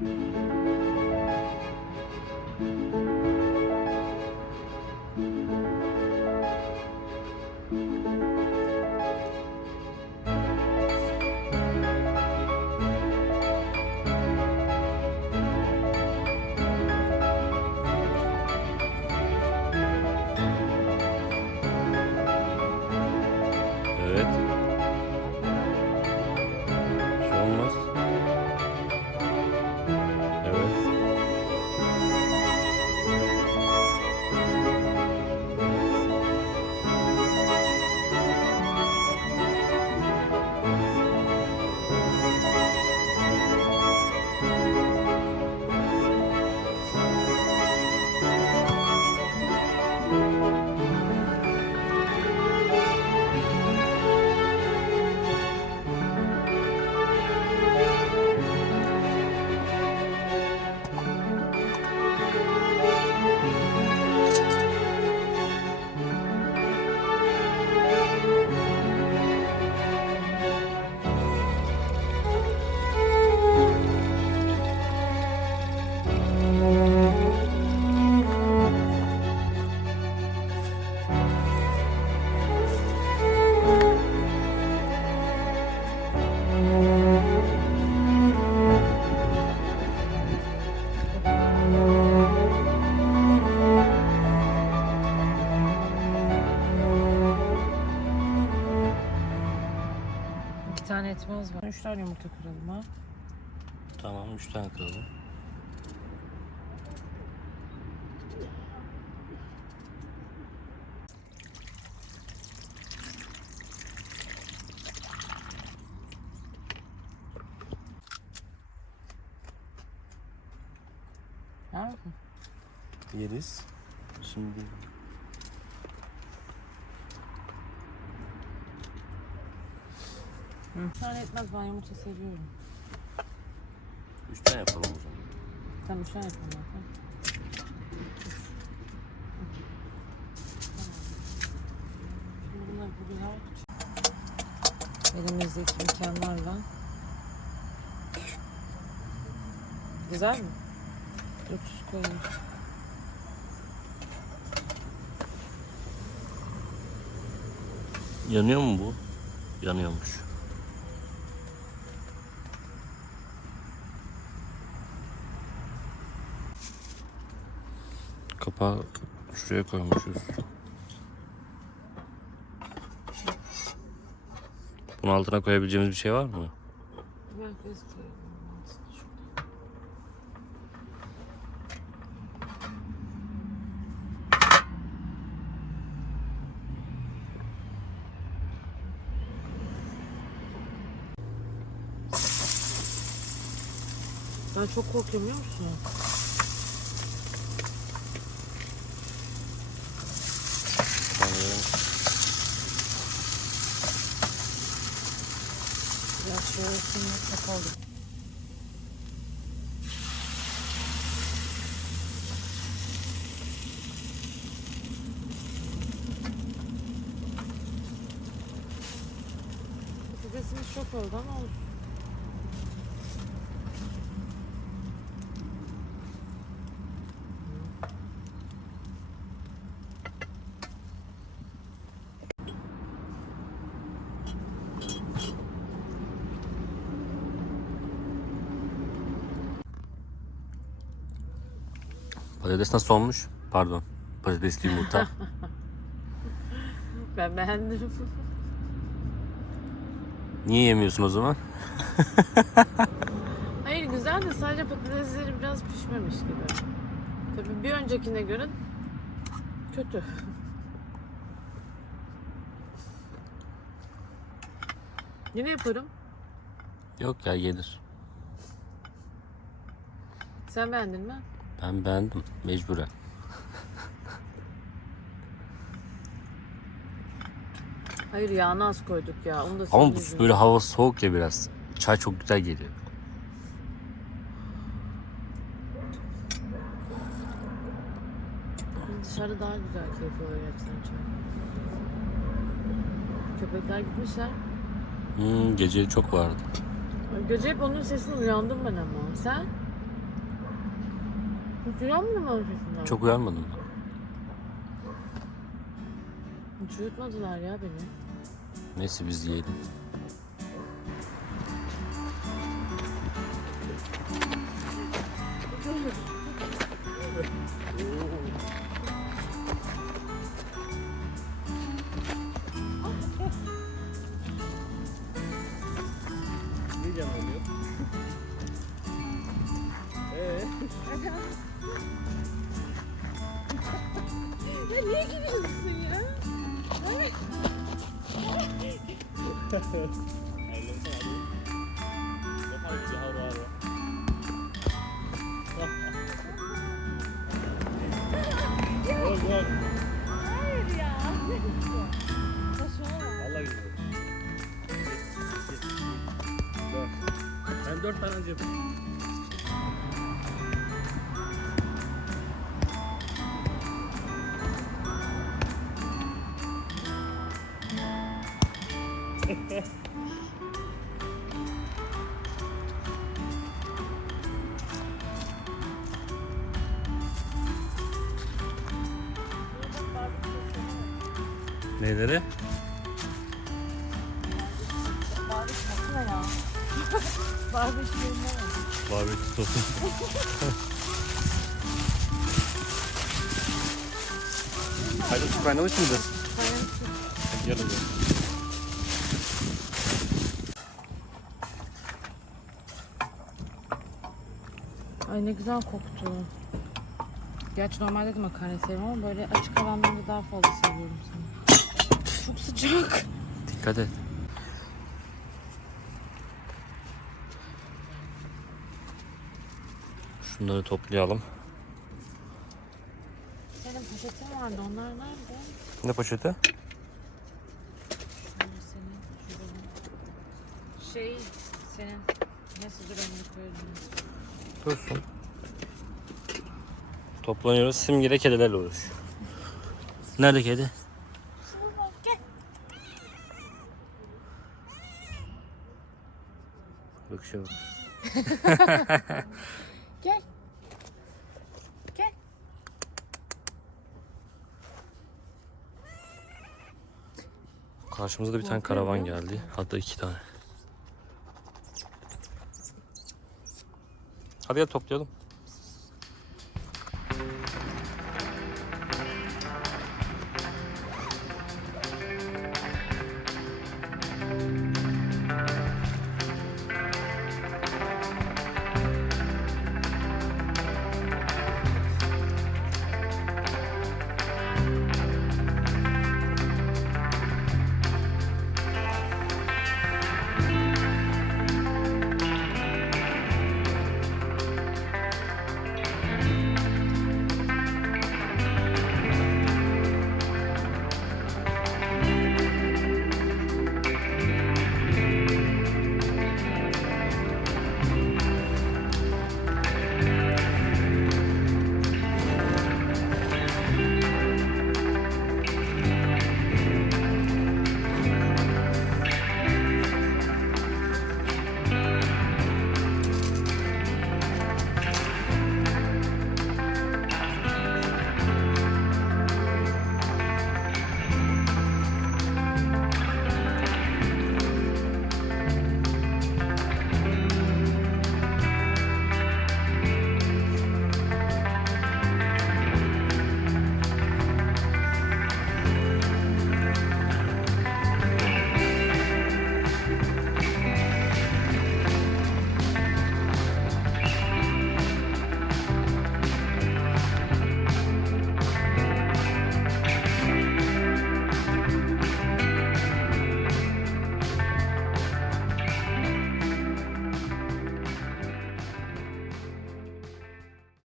Música İki tane etmez var. Üç tane yumurta kıralım ha. Tamam, üç tane kıralım. Yeriz. Şimdi Tane etmez ben yumurta seviyorum. üç tane yapalım o zaman. Tamam üç tane yapalım zaten. Şimdi bunları bugün her Elimizdeki imkanlarla Güzel mi? Dur tuz koyayım. Yanıyor mu bu? Yanıyormuş. Kapağı şuraya koymuşuz. Bunun altına koyabileceğimiz bir şey var mı? Ben çok korkuyorum biliyor musun? Şimdi çok oldu. Patatesimiz çok oldu ama olsun. Patates nasıl olmuş? Pardon. Patatesli yumurta. Ben beğendim. Niye yemiyorsun o zaman? Hayır güzel de sadece patatesleri biraz pişmemiş gibi. Tabii bir öncekine göre kötü. Yine yaparım. Yok ya gelir. Sen beğendin mi? Ben beğendim. Mecburen. Hayır yağını az koyduk ya. Onu da Ama bu böyle hava soğuk ya biraz. Çay çok güzel geliyor. Dışarıda daha güzel keyif oluyor yapsan çay. Köpekler gitmişler. Hmm, gece çok vardı. Gece hep onun sesini uyandım ben ama. Sen? Hiç uyanmadın mı öncesinden? Çok uyarmadın mı? Hiç uyutmadılar ya beni. Neyse biz yiyelim. Hayır ya. Saçmalama. Vallahi gidiyor. Ben dört tane önce yapayım. Neleri? Barbie makine ya. Barbie işlerinde var. Barbekü sosu. Hadi su kaynamış mıdır? Gel hadi. Ay ne güzel koktu. Gerçi normalde de makarna seviyorum ama böyle açık alanlarda daha fazla. Çok. Dikkat et. Şunları toplayalım. Senin poşetin vardı onlar nerede? Ne poşeti? Şunlar senin. şu benim. Şey senin. Neyse dur onu koyalım. Dursun. Toplanıyoruz. Simge'de kedilerle uğraşıyor. Nerede kedi? Bak şu. Gel. Gel. Karşımıza da bir tane karavan geldi. Hatta iki tane. Hadi ya toplayalım.